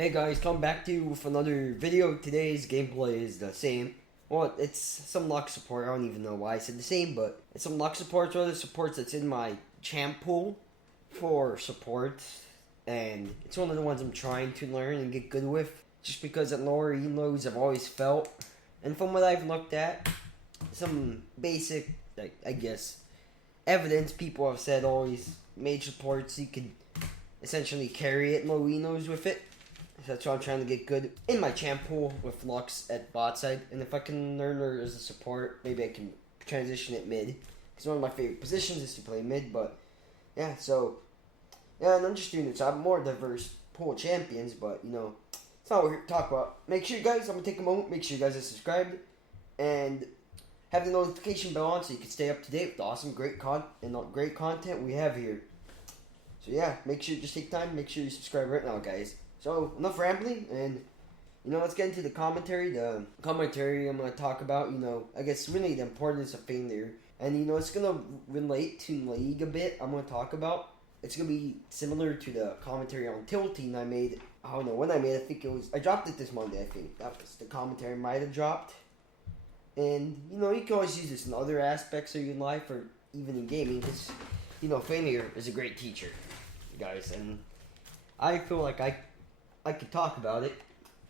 Hey guys, come back to you with another video. Today's gameplay is the same. Well, it's some luck support. I don't even know why I said the same, but it's some luck supports or other supports that's in my champ pool for support. And it's one of the ones I'm trying to learn and get good with. Just because at lower elos I've always felt. And from what I've looked at, some basic, I guess, evidence people have said always made supports you could essentially carry it low elos with it. So that's why I'm trying to get good in my champ pool with Lux at bot side. And if I can learn her as a support, maybe I can transition it mid. Because one of my favorite positions is to play mid. But yeah, so yeah, and I'm just doing this. I have a more diverse pool of champions, but you know, it's not what we're here to talk about. Make sure you guys, I'm gonna take a moment, make sure you guys are subscribed and have the notification bell on so you can stay up to date with the awesome, great content we have here. So yeah, make sure you just take time, make sure you subscribe right now, guys. So, enough rambling, and, you know, let's get into the commentary. The commentary I'm going to talk about, you know, I guess really the importance of failure. And, you know, it's going to relate to League a bit, I'm going to talk about. It's going to be similar to the commentary on Tilting I made. I don't know when I made it. I think it was, I dropped it this Monday, I think. That was the commentary I might have dropped. And, you know, you can always use this in other aspects of your life or even in gaming. Because, you know, failure is a great teacher, guys. And I feel like I could talk about it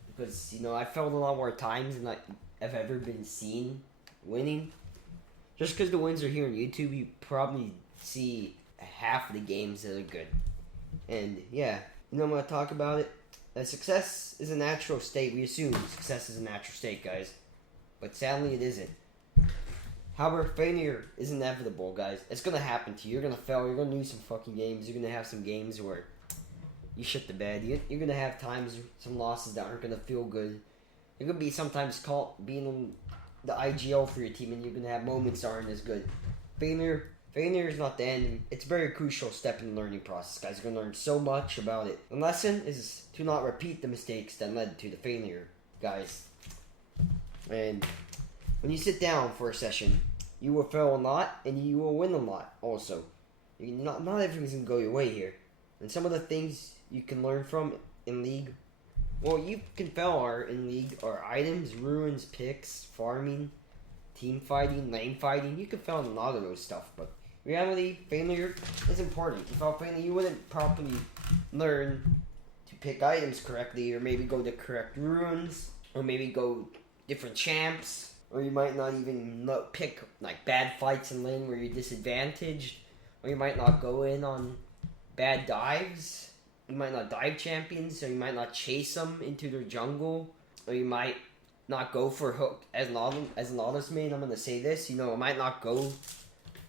because, you know, I failed a lot more times than I've ever been seen winning. Just because the wins are here on YouTube, you probably see half of the games that are good. And yeah, you know, I'm going to talk about it. Success is a natural state. We assume success is a natural state, guys. But sadly, it isn't. However, failure is inevitable, guys. It's going to happen to you. You're going to fail. You're going to lose some fucking games. You're going to have some games where you shit the bed. You're going to have times, some losses that aren't going to feel good. You're going to be sometimes called being on the IGL for your team, and you're going to have moments that aren't as good. Failure is not the end. It's a very crucial step in the learning process, guys. You're going to learn so much about it. The lesson is to not repeat the mistakes that led to the failure, guys. And when you sit down for a session, you will fail a lot, and you will win a lot also. Not everything's going to go your way here. And some of the things you can learn from in League, well, you can fail in League are items, ruins, picks, farming, team fighting, lane fighting. You can fail in a lot of those stuff, but reality, failure is important. Without failure, you wouldn't properly learn to pick items correctly, or maybe go the correct runes, or maybe go different champs, or you might not even pick like bad fights in lane where you're disadvantaged, or you might not go in on bad dives. You might not dive champions, or you might not chase them into their jungle, or you might not go for a hook as an honest main. I'm gonna say this, you know, I might not go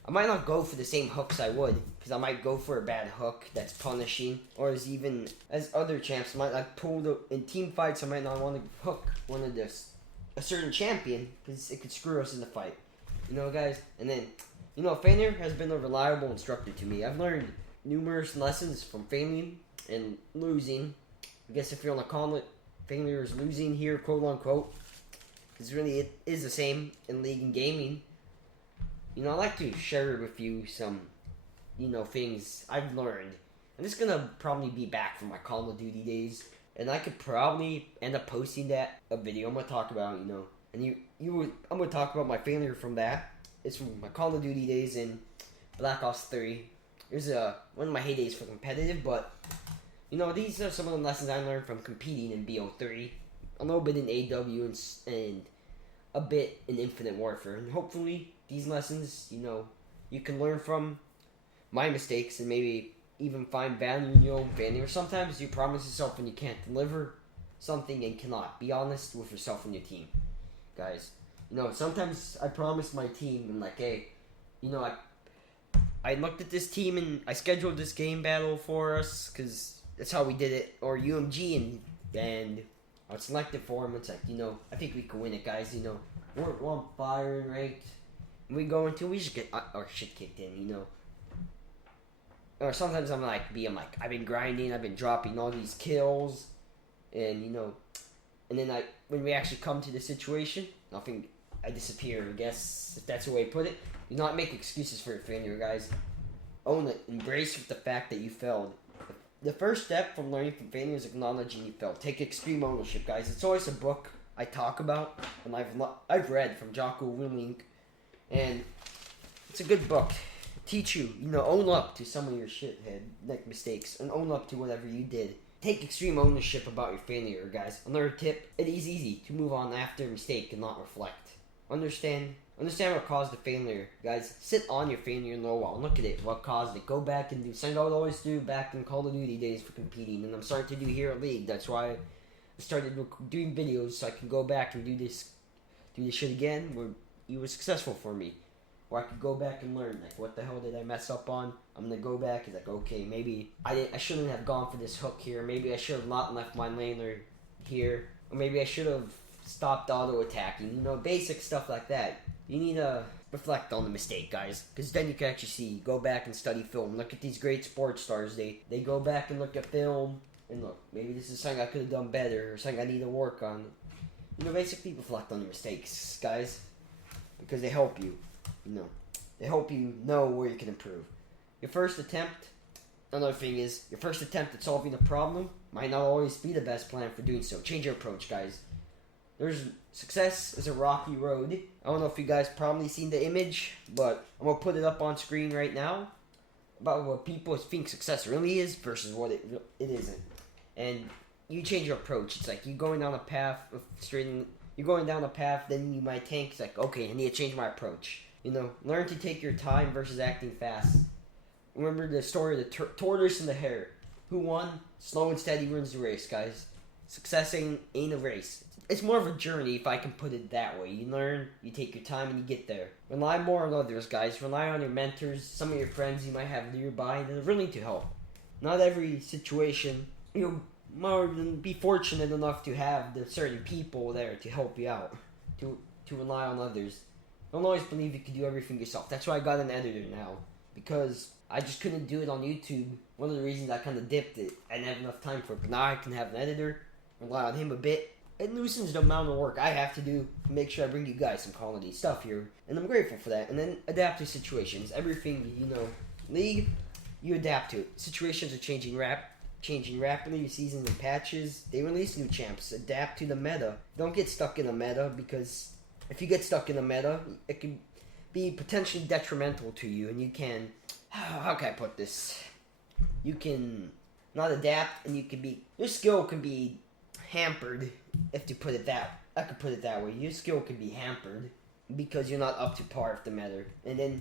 for the same hooks I would, because I might go for a bad hook that's punishing, or as other champs I might not pull in team fights. I might not want to hook one of a certain champion because it could screw us in the fight, you know, guys. And then, you know, failure has been a reliable instructor to me. I've learned numerous lessons from failing and losing. I guess if you want to call it, failure is losing here, quote unquote, because really it is the same in League and gaming. You know, I'd like to share with you some, you know, things I've learned. I'm just gonna probably be back from my Call of Duty days, and I could probably end up posting a video I'm gonna talk about, you know, and I'm gonna talk about my failure from that. It's from my Call of Duty days in Black Ops 3. Here's one of my heydays for competitive, but, you know, these are some of the lessons I learned from competing in BO3, a little bit in AW, and a bit in Infinite Warfare. And hopefully, these lessons, you know, you can learn from my mistakes and maybe even find value in your own failure. Sometimes you promise yourself and you can't deliver something and cannot. Be honest with yourself and your team, guys. You know, sometimes I promised my team and like, hey, you know, I looked at this team and I scheduled this game battle for us because that's how we did it, or UMG, and I would select it for him. It's like, you know, I think we can win it, guys. You know, we're on fire and ranked, and we just get our shit kicked in, you know. Or sometimes I'm like, I've been grinding, I've been dropping all these kills, and you know, and then when we actually come to the situation, I disappear, I guess, if that's the way to put it. Do not make excuses for your failure, guys. Own it. Embrace the fact that you failed. The first step from learning from failure is acknowledging you failed. Take extreme ownership, guys. It's always a book I talk about, and I've read from Jocko Willink, and it's a good book. Teach you, own up to some of your shithead like mistakes, and own up to whatever you did. Take extreme ownership about your failure, guys. Another tip: it is easy to move on after a mistake and not reflect. Understand what caused the failure, guys. Sit on your failure in a while. Look at it. What caused it? Go back and do something I would always do back in Call of Duty days for competing, and I'm starting to do here at League. That's why I started doing videos so I can go back and do this shit again. Where it was successful for me. Or I could go back and learn, like, what the hell did I mess up on? I'm gonna go back and like, okay, maybe I shouldn't have gone for this hook here. Maybe I should have not left my laner here. Or maybe I should have stopped auto attacking. Basic stuff like that. You need to reflect on the mistake, guys, because then you can actually see. Go back and study film. Look at these great sports stars. They go back and look at film and look. Maybe this is something I could have done better, or something I need to work on. Basically reflect on your mistakes, guys, because they help you. They help you know where you can improve. Your first attempt. Another thing is, your first attempt at solving a problem might not always be the best plan for doing so. Change your approach, guys. Success is a rocky road. I don't know if you guys probably seen the image, but I'm gonna put it up on screen right now about what people think success really is versus what it isn't. And you change your approach. It's like you're going down a path of You're going down a path, then you might think, it's like, okay, I need to change my approach. Learn to take your time versus acting fast. Remember the story of the tortoise and the hare. Who won? Slow and steady wins the race, guys. Success ain't a race. It's more of a journey, if I can put it that way. You learn, you take your time, and you get there. Rely more on others, guys. Rely on your mentors, some of your friends you might have nearby that are willing to help. Not every situation, more than be fortunate enough to have the certain people there to help you out, to rely on others. Don't always believe you can do everything yourself. That's why I got an editor now, because I just couldn't do it on YouTube. One of the reasons I kind of dipped it, I didn't have enough time for it. But now I can have an editor, rely on him a bit. It loosens the amount of work I have to do to make sure I bring you guys some quality stuff here, and I'm grateful for that. And then adapt to situations. Everything, League, you adapt to it. Situations are changing rapidly. Seasons and patches, they release new champs. Adapt to the meta. Don't get stuck in a meta, because if you get stuck in a meta, it can be potentially detrimental to you, and you can, how can I put this? You can not adapt, and your skill can be hampered, if you put it I could put it that way. Your skill could be hampered because you're not up to par with the meta, and then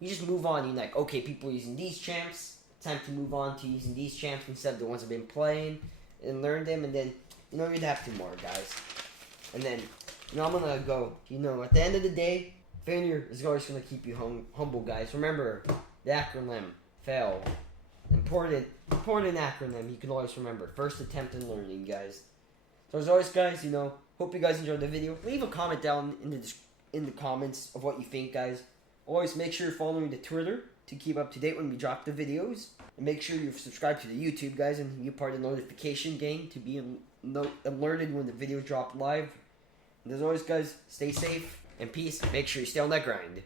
you just move on. You're like, okay, people are using these champs. Time to move on to using these champs instead of the ones I've been playing, and learn them, and then you adapt to more, guys. And then I'm gonna go. At the end of the day, failure is always gonna keep you humble, guys. Remember the acronym FAIL. Important acronym you can always remember. First attempt in learning, guys. So as always, guys, hope you guys enjoyed the video. Leave a comment down in the comments of what you think, guys. Always make sure you're following the Twitter to keep up to date when we drop the videos. And make sure you've subscribed to the YouTube, guys, and you're part of the notification gang to be alerted when the videos drop live. And as always, guys, stay safe and peace. Make sure you stay on that grind.